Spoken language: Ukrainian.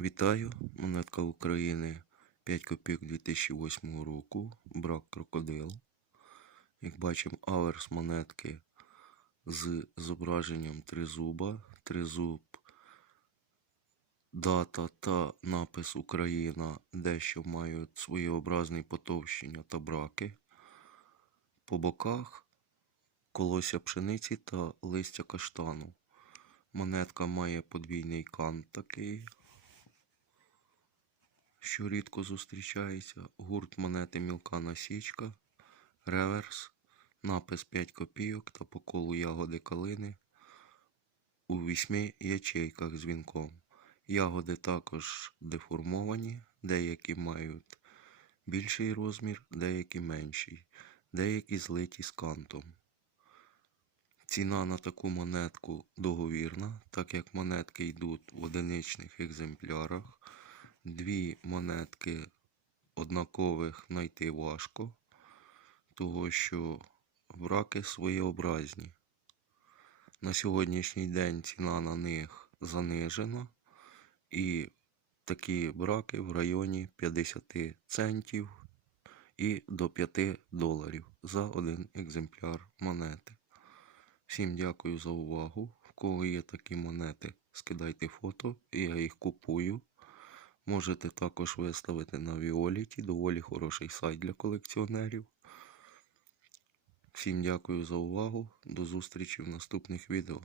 Вітаю, монетка України 5 копійок 2008 року, брак крокодил. Як бачимо, аверс монетки з зображенням тризуба. Тризуб, дата та напис Україна дещо мають своєобразні потовщення та браки. По боках колося пшениці та листя каштану. Монетка має подвійний кант такий, що рідко зустрічається. Гурт монети мілка насічка, реверс, напис 5 копійок та по колу ягоди калини у вісьми ячейках з вінком. Ягоди також деформовані, деякі мають більший розмір, деякі менший, деякі злиті з кантом. Ціна на таку монетку договірна, так як монетки йдуть в одиничних екземплярах. Дві монетки однакових знайти важко, того що браки своєобразні. На сьогоднішній день ціна на них занижена і такі браки в районі 50 центів і до 5 доларів за один екземпляр монети. Всім дякую за увагу. В кого є такі монети, скидайте фото, я їх купую. Можете також виставити на Віоліті, доволі хороший сайт для колекціонерів. Всім дякую за увагу. До зустрічі в наступних відео.